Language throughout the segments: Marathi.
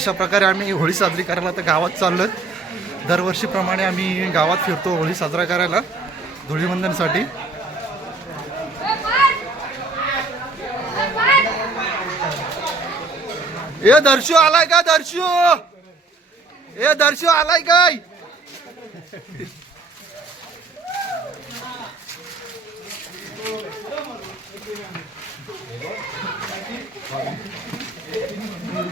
अशा प्रकारे आम्ही होळी साजरी करायला तर गावात चाललोय. दरवर्षीप्रमाणे आम्ही गावात फिरतो होळी साजरा करायला धुळीवंदनसाठी. ए दर्शू आलाय का दर्शू? ए दर्शू आलाय काय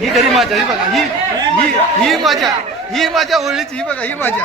ही खरी माझ्या ही बघा ही ही ही माझ्या ही माझ्या होळीची ही बघा ही माझ्या.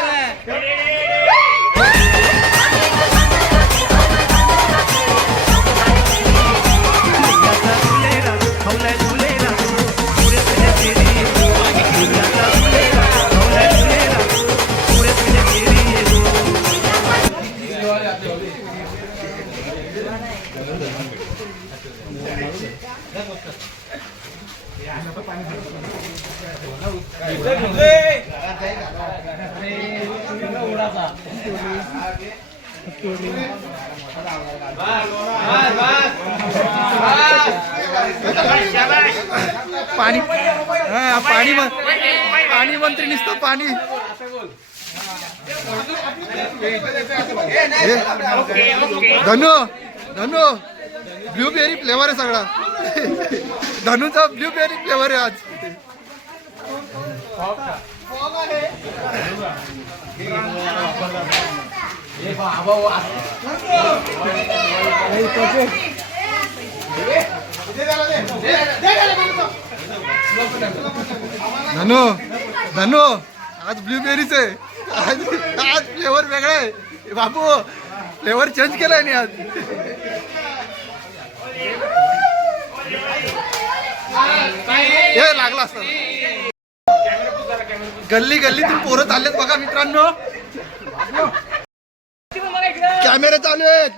पाणी हा पाणी पाणी मंत्री निसतो पाणी. धनु धनु ब्लूबेरी फ्लेवर आहे सगळा. धनुचा ब्लूबेरी फ्लेवर आहे आज. धनु धनु आज ब्लूबेरीच आहे. आज आज फ्लेवर वेगळा आहे. बापू फ्लेवर चेंज केलाय नाही आज. हे लागला असता. गल्ली गल्लीतून पोरं चाललेत बघा मित्रांनो. कॅमेरे चालू आहेत.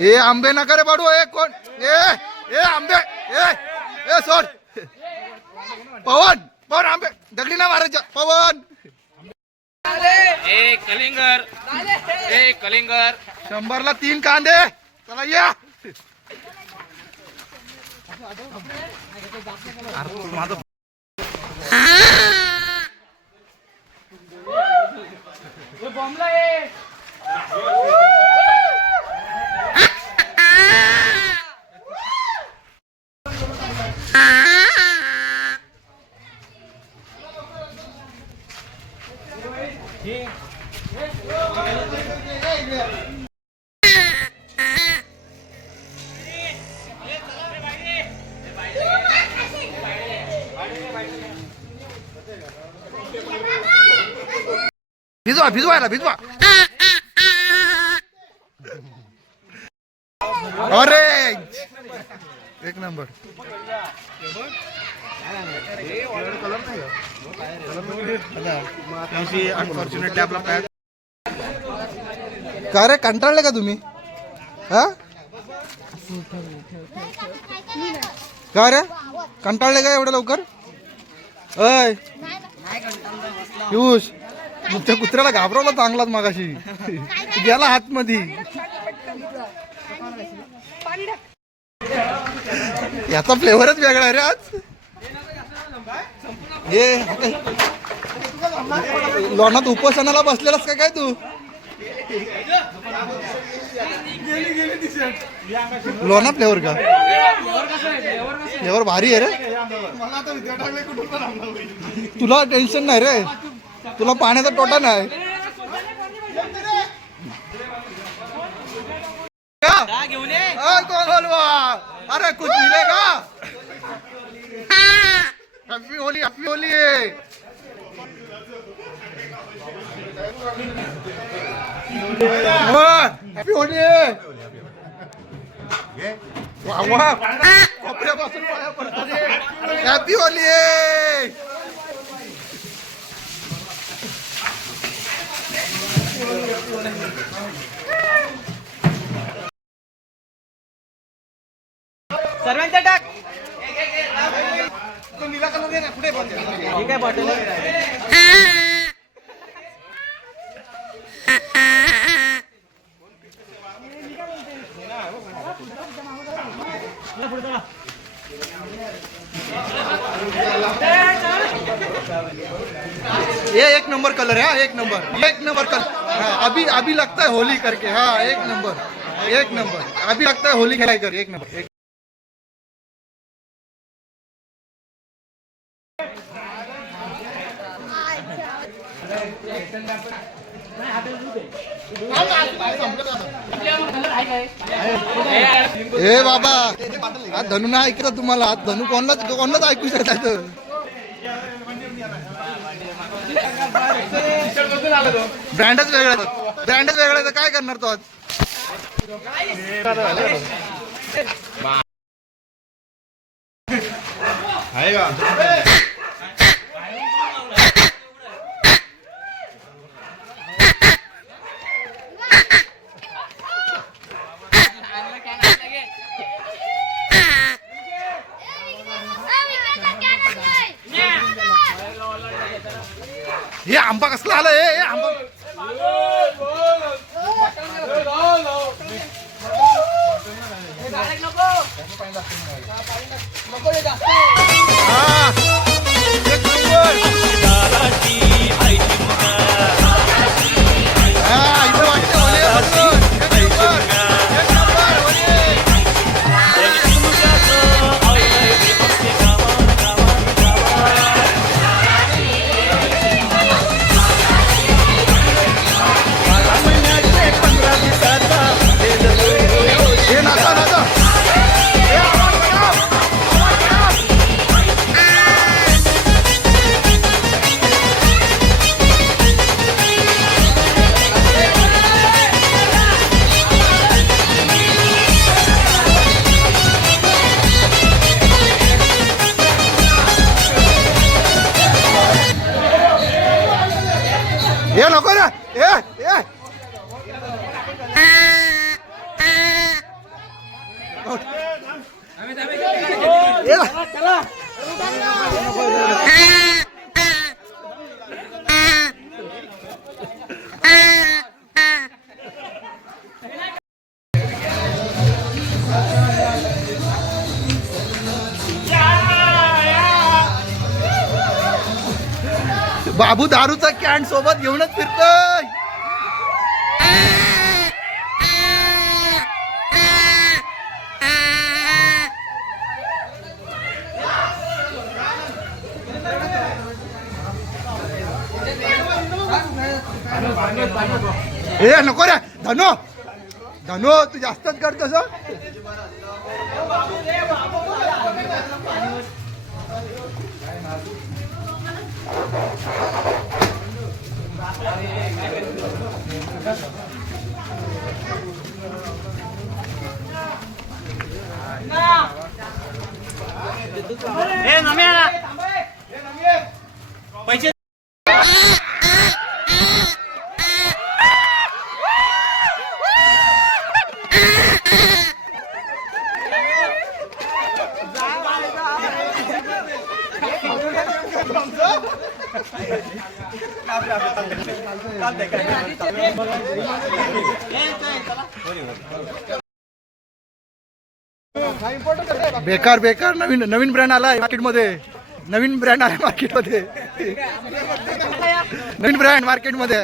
ए आंबे नका रे पाडू ए कोण? ए ए आंबे ए ए सोड. पवन पवन आंबे दगडी ना मारायच्या पवन. ए कलिंगर. ए कलिंगर. शंभरला तीन कांदे. चला या. भिजवा भिजवायला भिजवा. ऑरेंज एक नंबर. का रे? कंटाळले का तुम्ही? हा? का रे? कंटाळले का एवढं लवकर? अय पियुष त्या कुत्र्याला घाबरवलं चांगलाच मागाशी. गेला हातमध्ये. याचा फ्लेवरच वेगळा रे आज. हे लोणात उपोषणाला बसलेलास का काय तू? लोणा फ्लेवर का? फ्लेवर भारी आहे रे. तुला टेन्शन नाही रे. तुला पाण्याचा टोटा नाही. घेऊन ये? कोण हलवा अरे कुछ मिलेगा happy Holi happy Holi. Happy Holi. Happy Holi. ये एक नंबर कलर है हाँ, एक नंबर। एक नंबर कलर। हाँ अभी अभी लगता है होली करके। हाँ एक नंबर। एक नंबर। अभी लगता है होली खेलाई कर एक नंबर। एक ए बाबा. हा धनू नाही ऐकलं तुम्हाला. आज धनू कोणलाच ऐकू शकतात ब्रँडच वेगळा ब्रँडच वेगळा तर काय करणार तो आज? हे आंबा कसला आला हे हे आंबा हा. बाबू दारूचा कॅन सोबत घेऊनच फिरतोय. हे नको रे. धनु. धनो तू जास्तच करतस ए नम्या. बेकार बेकार. नवीन नवीन ब्रँड आलाय मार्केटमध्ये नवीन ब्रँड आहे मार्केटमध्ये नवीन ब्रँड मार्केटमध्ये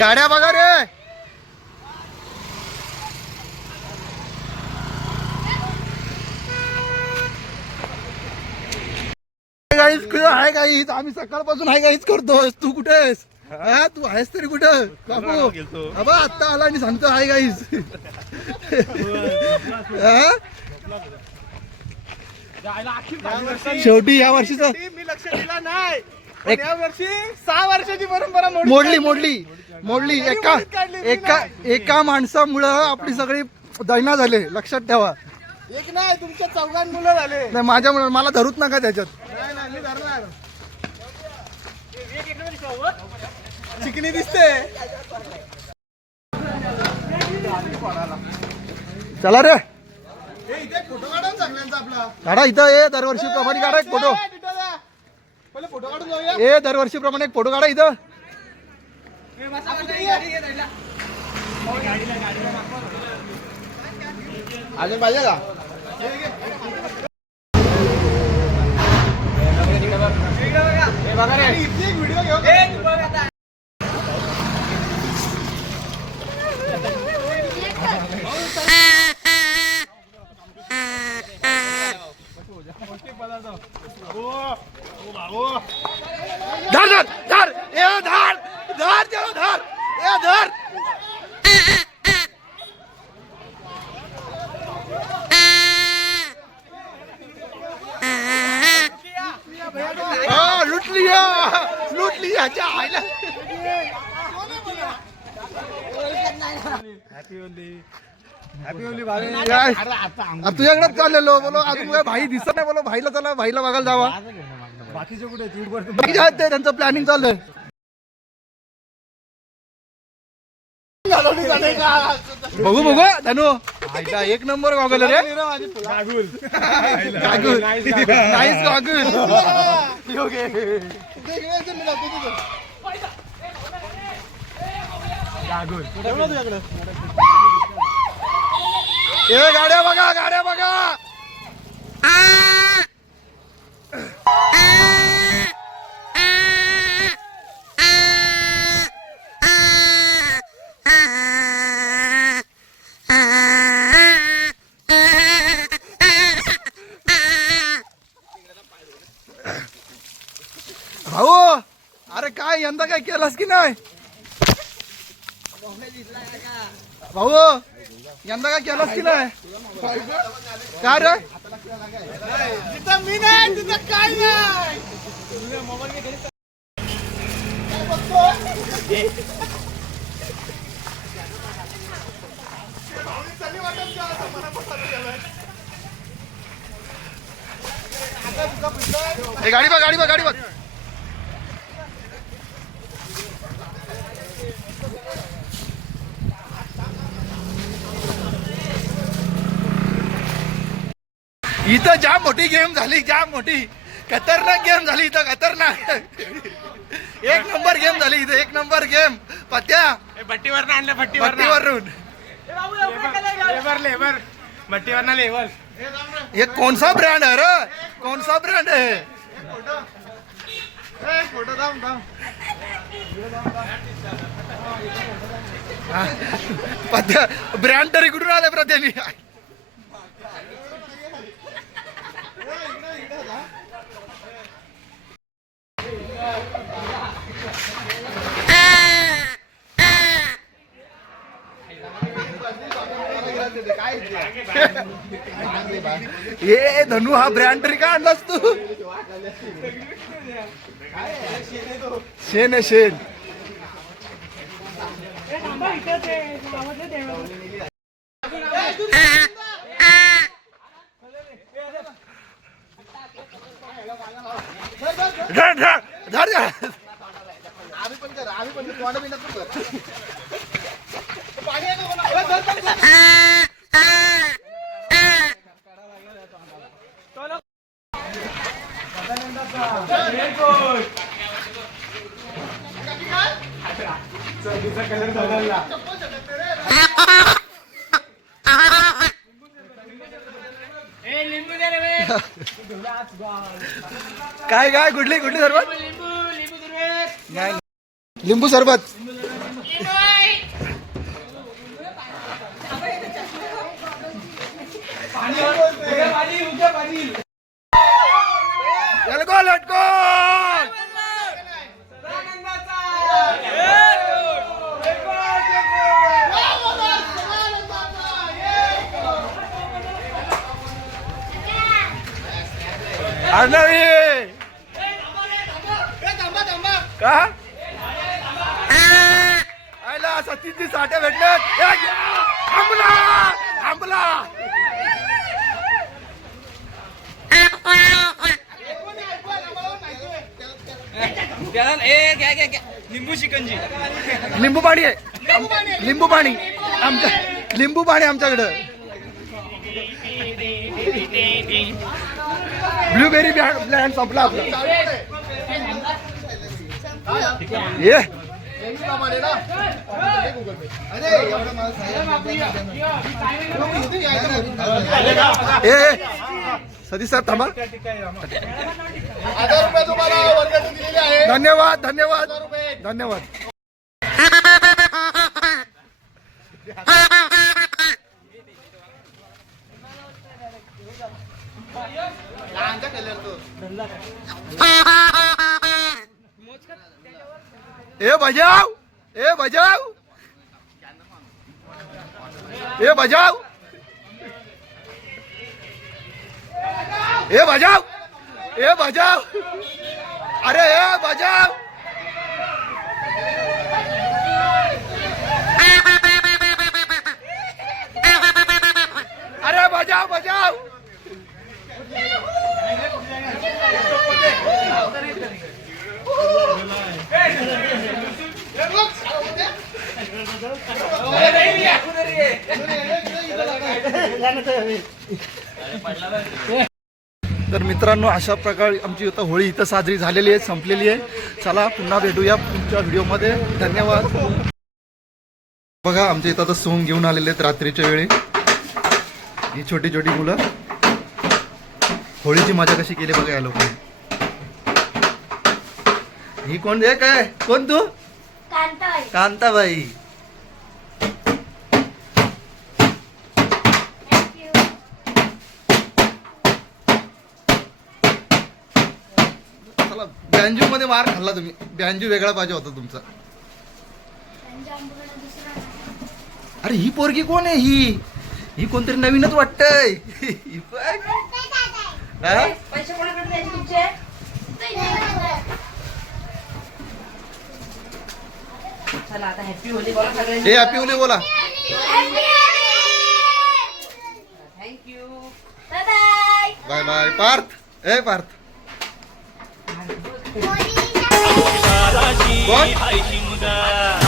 गाड्या बघा रे. गाईच कुठं? आहे गाईच आम्ही सकाळपासून आहे गाईच करतोय तू कुठे आहेस? हा? तू आहेस तरी कुठं? बापू अबा आत्ता आला आणि सांगतो आहे गाईच हा? शेवटी या वर्षीच मी लक्ष दिला नाही. पण एक- या वर्षी सहा वर्षाची परंपरा मोडली. मोडली मोडली. मोडली एका एका एका माणसामुळं आपली सगळी दैना झाले. लक्षात ठेवा. एक नाही तुमच्या चौघां मुलं झाले. नाही माझ्यामुळे मला धरूच नका त्याच्यात. नाही नाही मी धरणार. चिकनी दिसते. चला रे. हे इथे फोटो काढा ना सगळ्यांचा आपला. काढा इथं ए दरवर्षी प्रमाणे काढा एक फोटो. ए, टिटो द्या. पहिले फोटो काढून जाऊया. ए दरवर्षी प्रमाणे एक फोटो काढा इथं. अजून पाहिजे का? इथली एक व्हिडिओ घेऊ धर धर धर ए धर धर देव धर ए धर हा, लुट लिया लुट लिया च्या आईला काय? अब तुझ्याकडेच चाललेलो बोलो अजून भाई दिसत नाही बोलो भाईला चला भाईला बघायला जावा. बाकीचे कुठे बाकी आहेत ते त्यांचं प्लॅनिंग चाललंय बघू बघू धनु. आईला एक नंबर गॉगल रे. गागुल. Nice goggle. ए गाड्या बघा गाड्या बघा भाऊ अरे काय यंदा काय केलास की नाही भाऊ यंदा काय केलास की नाही? काय रे? तिथं मी नाही तिथं काय नाही ए गाडी बघ गाडी बघ गाडी बघ इथं जाम मोठी गेम झाली जाम मोठी खतरनाक गेम झाली इथं खतरनाक. एक नंबर गेम झाली इथं एक नंबर गेम पत्या. भट्टीवर आणलं पट्टीवरून लेबर लेबर. भट्टीवर ना लेबर ये कौन सा ब्रँड आहे रे? कौन सा ब्रँड आहे? पत्या ब्रँड तरी कुठून आले प्रत्यानी ये धनु हा ब्रँड तरी का आणलास तू? शेन आहे शेन धर धर धर आम्ही पण करा आम्ही पण तोंड बी नको कर. काय काय कुठली कुठली सरबत? नाही. लिंबू सरबत. लटको लटको. अर्णवी का? आयला सतीची साठ्या भेटल्यात. ए, थांबला थांबला. लिंबू शिकंजी लिंबू पाणी आहे आम- लिंबू पाणी आमच्या लिंबू पाणी आमच्याकडं. ब्लूबेरी प्लॅन संपला आपला. ये। ए सतीश सर थांबा. धन्यवाद धन्यवाद तुम्हाला वर्गाने दिलेले आहे धन्यवाद धन्यवाद धन्यवाद ए बजाव ए बजाव ए बजाव ए बजाव ए बजाव अरे ए बजाव अरे बजाव बजाव तर मित्रांनो अशा प्रकारे आमची आता होळी इथं साजरी झालेली आहे संपलेली आहे. चला पुन्हा भेटूया तुमच्या व्हिडिओमध्ये. धन्यवाद. बघा आमच्या इथं आता सोंग घेऊन आलेले आहेत रात्रीच्या वेळी. ही छोटी छोटी मुलं. होळीची मजा कशी केली बघा या लोकांनी. ही कोण आहे काय? कोण तू? कांताबाई. कांताबाई. चला बँजू मध्ये मार खाल्ला तुम्ही. बँजू वेगळा पाहिजे होता तुमचा. अरे ही पोरगी कोण आहे ही? ही कोणतरी नवीनच वाटतय. ही. हा? पैसे कोणाकडे द्यायचे तुमचे? चला आता हॅपी होली बोला सगळ्यांनी. हे हॅपी होली बोला. Thank you bye bye bye bye Parth. ए पार्थ. कोण?